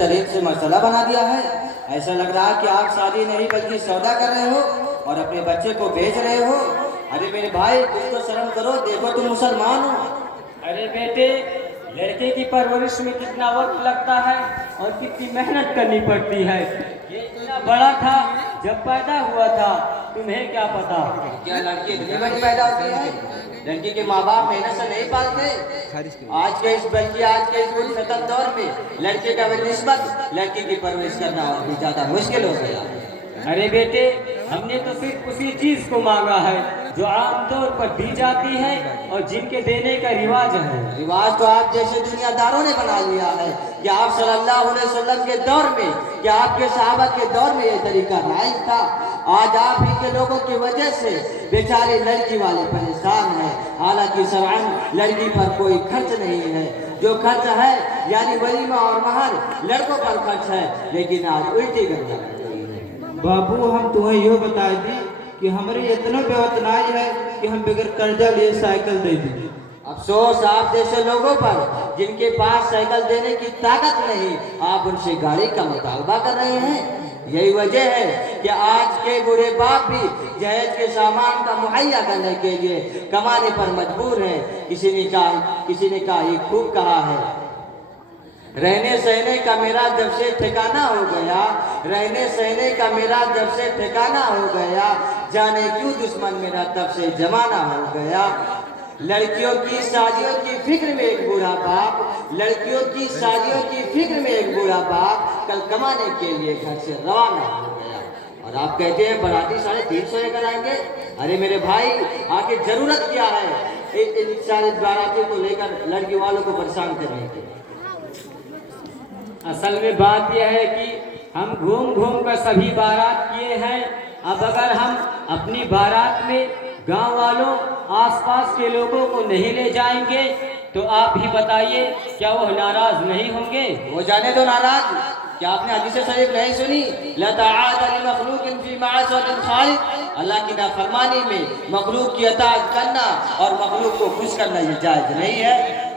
طریق سے مسئلہ بنا دیا ہے. ایسا لگ رہا ہے کہ آپ شادی نہیں بلکہ سودا کر رہے ہو اور اپنے بچے کو بیچ رہے ہو. ارے میرے بھائی کچھ تو شرم کرو, دیکھو تم مسلمان ہو. ارے بیٹے, لڑکے کی پرورش میں کتنا وقت لگتا ہے اور کتنی محنت کرنی پڑتی ہے. یہ اتنا بڑا تھا جب پیدا ہوا تھا, تمہیں کیا پتا؟ کیا لڑکی اتنی بڑی پیدا ہوتی ہے؟ لڑکی کے ماں باپ محنت سے نہیں پالتے. آج کے اس ختم دور میں لڑکے کا نسبت لڑکی کی پرورش کرنا اور بھی زیادہ مشکل ہو گیا. ارے بیٹے, ہم نے تو صرف اسی چیز کو مانگا ہے جو عام طور پر دی جاتی ہے اور جن کے دینے کا رواج ہے. رواج تو آپ جیسے دنیا داروں نے بنا لیا ہے. کیا آپ صلی اللہ علیہ وسلم کے دور میں, کیا آپ کے صحابہ کے دور میں یہ طریقہ رائج تھا؟ آج آپ ہی کے لوگوں کی وجہ سے بیچارے لڑکی والے پریشان ہیں. حالانکہ شرعاً لڑکی پر کوئی خرچ نہیں ہے. جو خرچ ہے یعنی ولیمہ اور مہر لڑکوں پر خرچ ہے, لیکن آج الٹی گردن ہے. بابو, ہم تمہیں یہ بتائے دی کہ ہماری اتنا بے وطنائی ہے کہ ہم بغیر قرضہ لیے سائیکل دے دیں. افسوس آپ جیسے لوگوں پر جن کے پاس سائیکل دینے کی طاقت نہیں, آپ ان سے گاڑی کا مطالبہ کر رہے ہیں. یہی وجہ ہے کہ آج کے بوڑھے باپ بھی جہیز کے سامان کا مہیا کرنے کے لیے کمانے پر مجبور ہیں. کسی نے کہا یہ خوب کہا ہے, رہنے سہنے کا میرا جب سے ٹھکانہ ہو گیا, رہنے سہنے کا میرا جب سے ٹھکانہ ہو گیا, جانے کیوں دشمن میرا تب سے زمانہ ہو گیا. لڑکیوں کی شادیوں کی فکر میں ایک بوڑھا باپ, لڑکیوں کی شادیوں کی فکر میں ایک بوڑھا باپ کل کمانے کے لیے گھر سے روانہ ہو گیا. اور آپ کہتے ہیں باراتی 350 لے کر آئیں گے. ارے میرے بھائی, آگے ضرورت کیا ہے ان سارے باراتی کو لے کر لڑکی والوں کو پریشان کرنے کی؟ اصل میں بات یہ ہے کہ ہم گھوم گھوم کر سبھی بارات کیے ہیں. اب اگر ہم اپنی بارات میں گاؤں والوں, آس پاس کے لوگوں کو نہیں لے جائیں گے تو آپ ہی بتائیے کیا وہ ناراض نہیں ہوں گے؟ وہ جانے دو ناراض. کیا آپ نے حدیث شریف نہیں سنی؟ لا طاعۃ لمخلوق فی معصیۃ الخالق. اللہ کی نافرمانی میں مخلوق کی اطاعت کرنا اور مخلوق کو خوش کرنا یہ جائز نہیں ہے.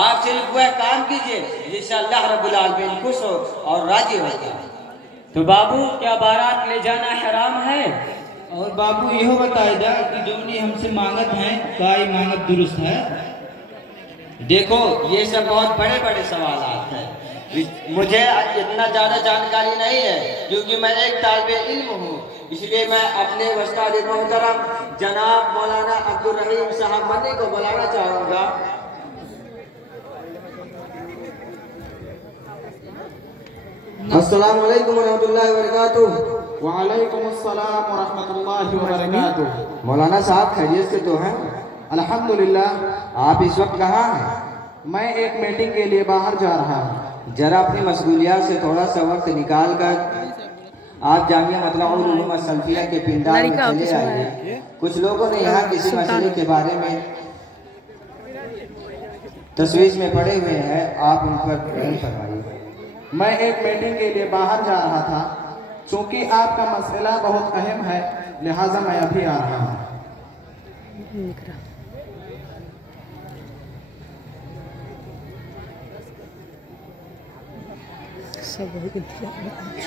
آپ صرف وہ کام کیجئے جس سے اللہ رب العالمین خوش ہو اور راضی ہو جائے. تو بابو, کیا بارات لے جانا حرام ہے؟ اور بابو یہ بتائے دا کہ جو ہم سے مانگت ہیں کا یہ مانگت درست ہے؟ دیکھو یہ سب بہت بڑے بڑے سوالات ہیں. مجھے اتنا زیادہ جانکاری نہیں ہے کیونکہ میں ایک طالب علم ہوں. اس لیے میں اپنے استاد محترم جناب مولانا عبدالرحیم صاحب منی کو بلانا چاہوں گا. السلام علیکم ورحمۃ اللہ وبرکاتہ. وعلیکم السلام ورحمۃ اللہ وبرکاتہ. مولانا صاحب خیریت سے تو ہیں؟ الحمدللہ. آپ اس وقت کہاں ہیں؟ میں ایک میٹنگ کے لیے باہر جا رہا ہوں. ذرا اپنی مشغولیات سے تھوڑا سا وقت نکال کر آپ جامعہ مطلع العلوم السلفیہ کے پنڈال میں چلے آئیے. کچھ لوگوں نے یہاں کسی مسئلے کے بارے میں تشویش میں پڑے ہوئے ہیں, آپ ان پر رحم فرمائیے. میں ایک میٹنگ کے لیے باہر جا رہا تھا. چونکہ آپ کا مسئلہ بہت اہم ہے لہٰذا میں ابھی آ رہا ہوں.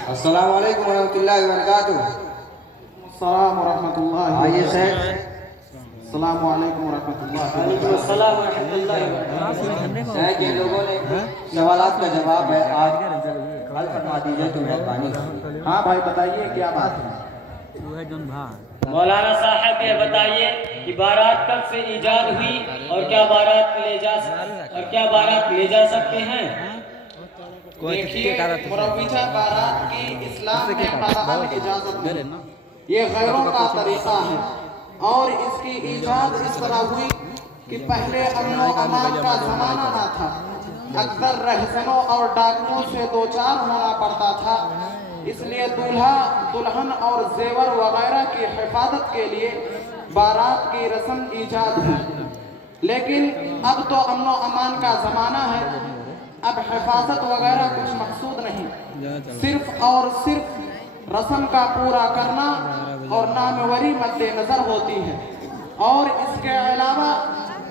السلام علیکم ورحمۃ اللہ وبرکاتہ. السلام ورحمۃ اللہ. آئیے سر. السلام علیکم ورحمۃ اللہ. وعلیکم السلام ورحمۃ اللہ وبرکاتہ. شاید جن لوگوں نے سوالات کا جواب ہے آپ حل فرما دیجیے تو مہربانی ہوگی. ہاں بھائی بتائیے کیا بات ہے؟ مولانا صاحب یہ بتائیے کہ بارات کب سے ایجاد ہوئی اور کیا بارات لے جا سکتے ہیں؟ دیکھیے, مروجہ بارات کی اسلام میں قطعاً اجازت نہیں. یہ غیروں کا طریقہ ہے اور اس کی ایجاد اس طرح ہوئی کہ پہلے امن و امان کا زمانہ نہ تھا. اکثر رہزنوں اور ڈاکوؤں سے دوچار ہونا پڑتا تھا. اس لیے دولہا دلہن اور زیور وغیرہ کی حفاظت کے لیے بارات کی رسم ایجاد ہوئی. لیکن اب تو امن و امان کا زمانہ ہے, اب حفاظت وغیرہ کچھ مقصود نہیں, صرف اور صرف رسم کا پورا کرنا اور ناموری مد نظر ہوتی ہے. اور اس کے علاوہ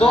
2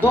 2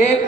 1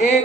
1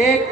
1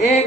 1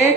1